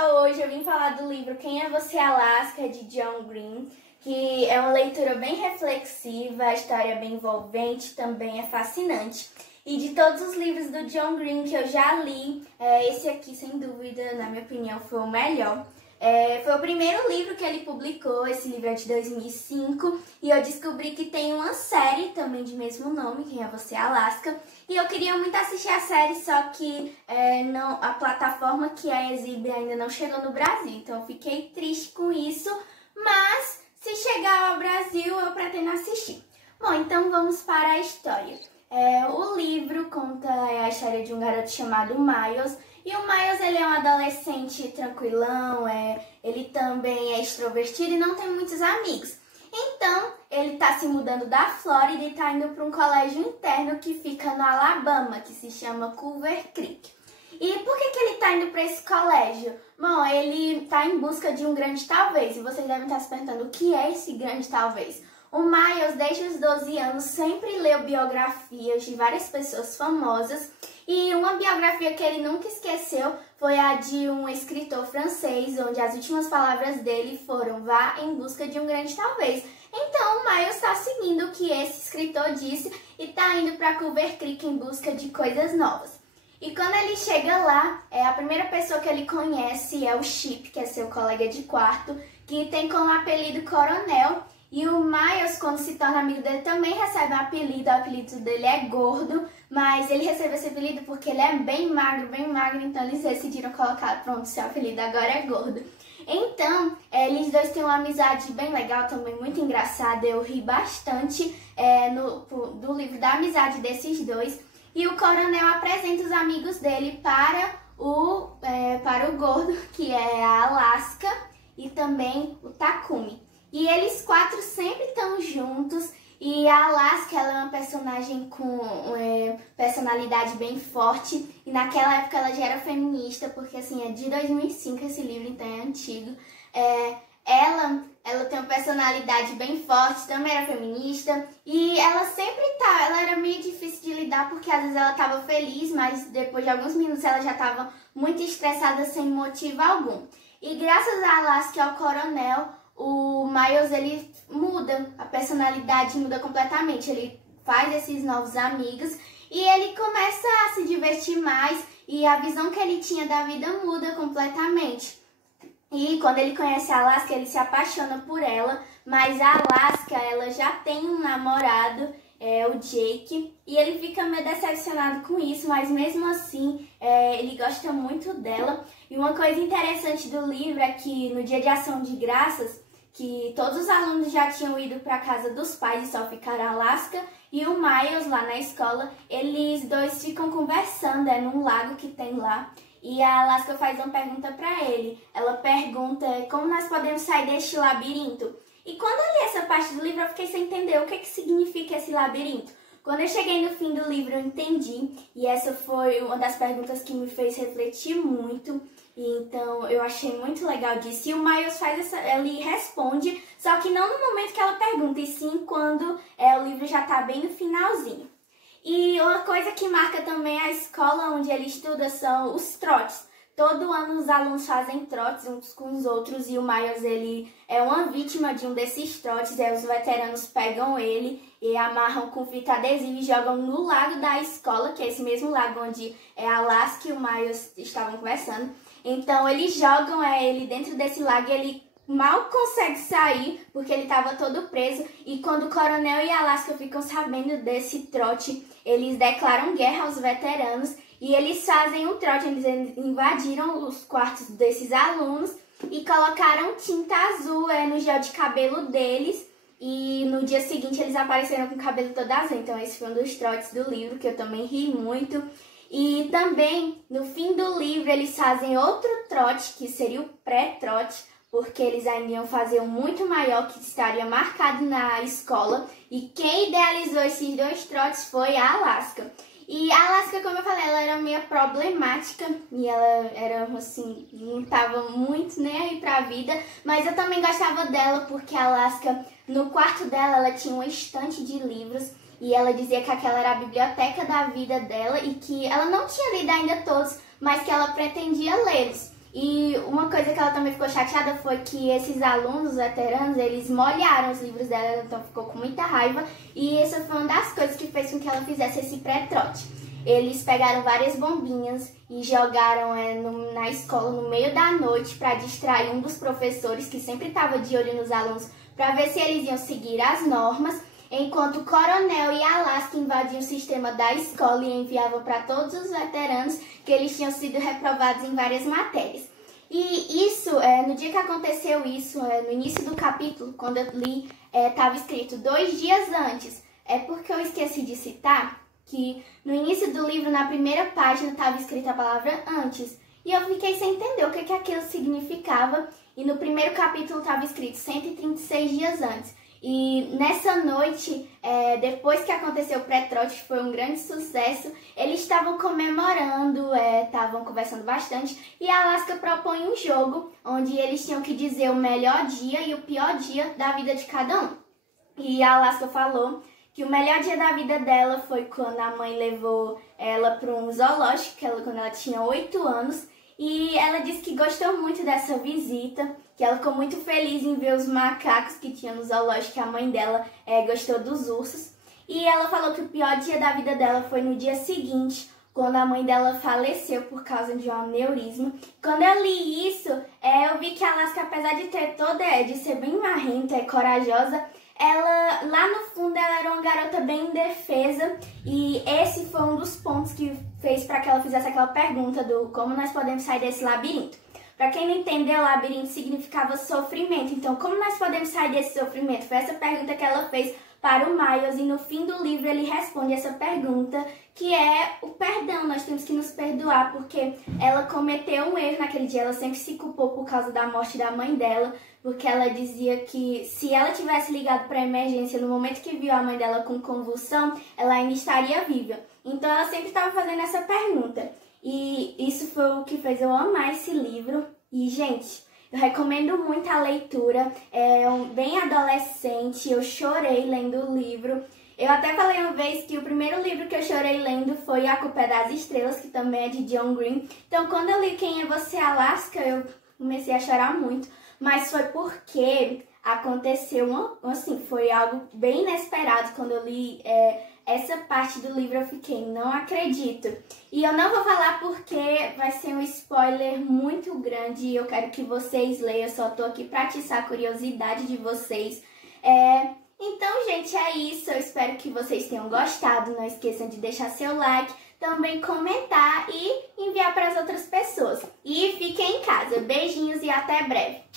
pessoal, hoje eu vim falar do livro Quem é Você, Alaska, de John Green, que é uma leitura bem reflexiva, a história é bem envolvente, também é fascinante. E de todos os livros do John Green que eu já li, esse aqui, sem dúvida, na minha opinião, foi o melhor. Foi o primeiro livro que ele publicou, esse livro é de 2005, e eu descobri que tem uma série também de mesmo nome, Quem é Você, Alaska, e eu queria muito assistir a série, só que a plataforma que a exibe ainda não chegou no Brasil, então eu fiquei triste com isso, mas se chegar ao Brasil eu pretendo assistir. Bom, então vamos para a história. O livro conta a história de um garoto chamado Miles. E o Miles, ele é um adolescente tranquilão, ele também é extrovertido e não tem muitos amigos. Então, ele está se mudando da Flórida e está indo para um colégio interno que fica no Alabama, que se chama Culver Creek. E por que ele está indo para esse colégio? Bom, ele está em busca de um grande talvez, e vocês devem estar se perguntando o que é esse grande talvez. O Miles, desde os 12 anos, sempre leu biografias de várias pessoas famosas, e uma biografia que ele nunca esqueceu foi a de um escritor francês, onde as últimas palavras dele foram: vá em busca de um grande talvez. Então o Miles está seguindo o que esse escritor disse e está indo para Culver Creek em busca de coisas novas. E quando ele chega lá, a primeira pessoa que ele conhece é o Chip, que é seu colega de quarto, que tem como apelido Coronel. E o Miles, quando se torna amigo dele, também recebe um apelido. O apelido dele é Gordo, mas ele recebe esse apelido porque ele é bem magro, então eles decidiram colocar, pronto, seu apelido agora é Gordo. Então, eles dois têm uma amizade bem legal, também muito engraçada. Eu ri bastante do livro da amizade desses dois. E o Coronel apresenta os amigos dele para o Gordo, que é a Alaska, e também o Takumi. E eles quatro sempre estão juntos, e a Alaska, ela é uma personagem com personalidade bem forte, e naquela época ela já era feminista, porque assim, é de 2005 esse livro, então é antigo. Ela tem uma personalidade bem forte, também era feminista, e ela sempre ela era meio difícil de lidar, porque às vezes ela estava feliz, mas depois de alguns minutos ela já estava muito estressada sem motivo algum. E graças a Alaska e ao Coronel, o Miles, ele muda, a personalidade muda completamente, ele faz esses novos amigos e ele começa a se divertir mais e a visão que ele tinha da vida muda completamente. E quando ele conhece a Alaska, ele se apaixona por ela, mas a Alaska, ela já tem um namorado, o Jake, e ele fica meio decepcionado com isso, mas mesmo assim ele gosta muito dela. E uma coisa interessante do livro é que no dia de ação de graças, que todos os alunos já tinham ido para a casa dos pais e só ficaram a Alaska e o Miles lá na escola, eles dois ficam conversando, num lago que tem lá, e a Alaska faz uma pergunta para ele. Ela pergunta como nós podemos sair deste labirinto. E quando eu li essa parte do livro, eu fiquei sem entender o que significa esse labirinto. Quando eu cheguei no fim do livro, eu entendi, e essa foi uma das perguntas que me fez refletir muito. Então, eu achei muito legal disso. E o Miles ele responde, só que não no momento que ela pergunta, e sim quando o livro já está bem no finalzinho. E uma coisa que marca também a escola onde ele estuda são os trotes. Todo ano os alunos fazem trotes uns com os outros e o Miles, ele é uma vítima de um desses trotes. Os veteranos pegam ele e amarram com fita adesiva e jogam no lago da escola, que é esse mesmo lago onde a Alaska e o Miles estavam conversando. Então eles jogam ele dentro desse lago e ele mal consegue sair porque ele estava todo preso. E quando o Coronel e a Alaska ficam sabendo desse trote, eles declaram guerra aos veteranos e eles fazem um trote. Eles invadiram os quartos desses alunos e colocaram tinta azul no gel de cabelo deles. E no dia seguinte eles apareceram com o cabelo todo azul. Então esse foi um dos trotes do livro que eu também ri muito. E também, no fim do livro, eles fazem outro trote, que seria o pré-trote, porque eles ainda iam fazer um muito maior, que estaria marcado na escola. E quem idealizou esses dois trotes foi a Alaska. E a Alaska, como eu falei, ela era meio problemática, e ela era, assim, não estava muito nem aí pra vida. Mas eu também gostava dela, porque a Alaska, no quarto dela, ela tinha uma estante de livros. E ela dizia que aquela era a biblioteca da vida dela e que ela não tinha lido ainda todos, mas que ela pretendia lê-los. E uma coisa que ela também ficou chateada foi que esses alunos veteranos, eles molharam os livros dela, então ficou com muita raiva. E essa foi uma das coisas que fez com que ela fizesse esse pré-trote. Eles pegaram várias bombinhas e jogaram na escola no meio da noite para distrair um dos professores que sempre estava de olho nos alunos para ver se eles iam seguir as normas, enquanto o coronel e a Alaska invadiam o sistema da escola e enviavam para todos os veteranos que eles tinham sido reprovados em várias matérias. E isso, no dia que aconteceu isso, no início do capítulo, quando eu li, estava escrito 2 dias antes. É porque eu esqueci de citar que no início do livro, na primeira página, estava escrita a palavra antes. E eu fiquei sem entender o que aquilo significava. E no primeiro capítulo estava escrito 136 dias antes. E nessa noite, depois que aconteceu o pré-trote, foi um grande sucesso, eles estavam comemorando, estavam conversando bastante, e a Alaska propõe um jogo onde eles tinham que dizer o melhor dia e o pior dia da vida de cada um. E a Alaska falou que o melhor dia da vida dela foi quando a mãe levou ela para um zoológico, quando ela tinha 8 anos, e ela disse que gostou muito dessa visita, que ela ficou muito feliz em ver os macacos que tinha no zoológico, que a mãe dela gostou dos ursos. E ela falou que o pior dia da vida dela foi no dia seguinte, quando a mãe dela faleceu por causa de um aneurisma. Quando eu li isso, eu vi que a Alaska, apesar de ser bem marrenta e corajosa, ela, lá no fundo, ela era uma garota bem indefesa, e esse foi um dos pontos que fez para que ela fizesse aquela pergunta do como nós podemos sair desse labirinto. Para quem não entendeu, labirinto significava sofrimento. Então, como nós podemos sair desse sofrimento? Foi essa pergunta que ela fez para o Miles, e no fim do livro ele responde essa pergunta, que é o perdão. Nós temos que nos perdoar, porque ela cometeu um erro naquele dia, ela sempre se culpou por causa da morte da mãe dela, porque ela dizia que se ela tivesse ligado para a emergência no momento que viu a mãe dela com convulsão, ela ainda estaria viva. Então ela sempre estava fazendo essa pergunta. E isso foi o que fez eu amar esse livro. E, gente, eu recomendo muito a leitura. É bem adolescente, eu chorei lendo o livro. Eu até falei uma vez que o primeiro livro que eu chorei lendo foi A Culpa é das Estrelas, que também é de John Green. Então, quando eu li Quem é Você, Alaska, eu comecei a chorar muito. Mas foi porque aconteceu, assim, foi algo bem inesperado. Quando eu li essa parte do livro, eu fiquei, não acredito. E eu não vou falar porque vai ser um spoiler muito grande e eu quero que vocês leiam. Eu só tô aqui pra atiçar a curiosidade de vocês. Então, gente, é isso. Eu espero que vocês tenham gostado. Não esqueçam de deixar seu like, também comentar e enviar para as outras pessoas. E fiquem em casa. Beijinhos e até breve.